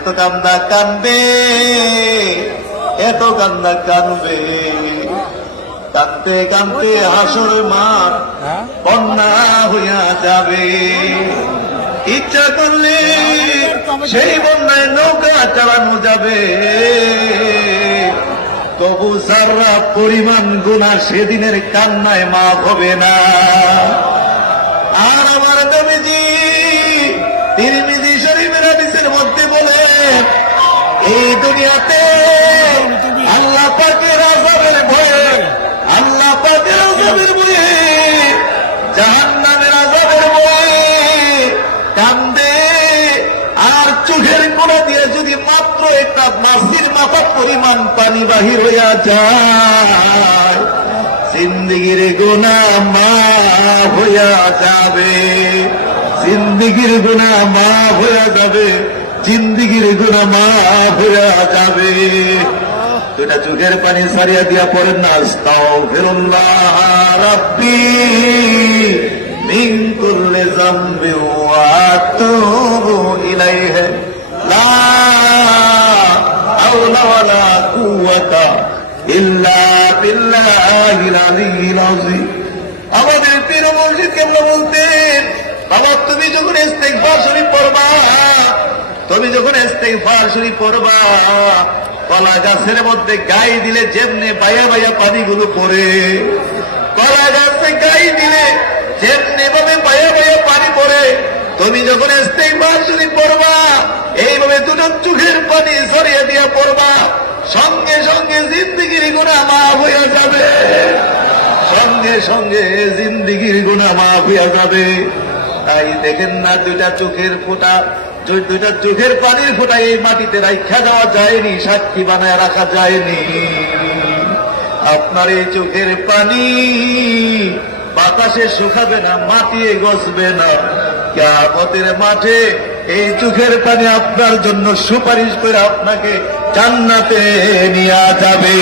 এত কান্দা কান্দবে, এত কান্দা কান্দবে, কান্দতে কান্দতে হাসর মাঠ বন্যা হইয়া যাবে। ইচ্ছা করলে সেই বন্যায় নৌকা চালানো যাবে, তবু সারা পরিমাণ গুনাহ সেদিনের কান্নায় মাফ হবে না। আর আমার নবীজি তিরমিজি শরীফের হাদিসের মধ্যে বলে, এই দুনিয়াতে আল্লাহ পাকের আযাবের ভয়ে, আল্লাহ পাকের আযাবের ভয়ে, জাহান্নামের আযাবের ভয়ে কান্দে। আর চোখের কোণা দিয়ে যদি মাত্র একটা মাছির মাথা পরিমাণ পানি বাহির হইয়া যায়, জিন্দেগির গুনাহ মাফ হইয়া যাবে, জিন্দেগির গুনাহ মাফ হইয়া যাবে, জিন্দেগির গুনাহ মাফ হইয়া যাবে। দুটা চোখের পানি সারিয়া দিয়া পড়েন না, আস্তাগফিরুল্লাহ রাব্বি মিন কুল্লি যামবি ওয়া আতুবু ইলাইহি, লা হাওলা ওয়ালা কুওয়াতা ইল্লা বিল্লাহিল আলিয়্যিল আযীম। আমাদের পীর মুর্শিদ কেবলা বলতেন, বাবা তুমি যখন ইস্তেগফার শরীফ পড়বা, তুমি যখন ইস্তেগফার শরীফ পড়বা, কলা গাছের মধ্যে গাই দিলে যেমনি বায়া বায়া পানিগুলো পড়ে, কলা গাছে গাই দিলে যেমনি ভাবে বায়া বায়া পানি পড়ে, তুমি যখন ইস্তেগফার শরীফ পড়বা, এইভাবে দুটো চোখের পানি সরিয়ে দিয়া পড়বা, সঙ্গে সঙ্গে জিন্দেগির গুনাহ মাফ হইয়া যাবে, সঙ্গে সঙ্গে জিন্দেগির গুনাহ মাফ হইয়া যাবে। তাই দেখেন না, দুইটা চোখের ফোঁটা, দুইটা চোখের পানির ফোঁটা এই মাটিতে রাখা যাওয়া যায়নি, সাক্ষী বানায় রাখা যায়নি। আপনার এই চোখের পানি বাতাসে শুকাবে না, মাটিয়ে গছবে না, কিয়ামতের মাঠে এই চোখের পানি আপনার জন্য সুপারিশ করে আপনাকে জান্নাতে নিয়ে যাবে।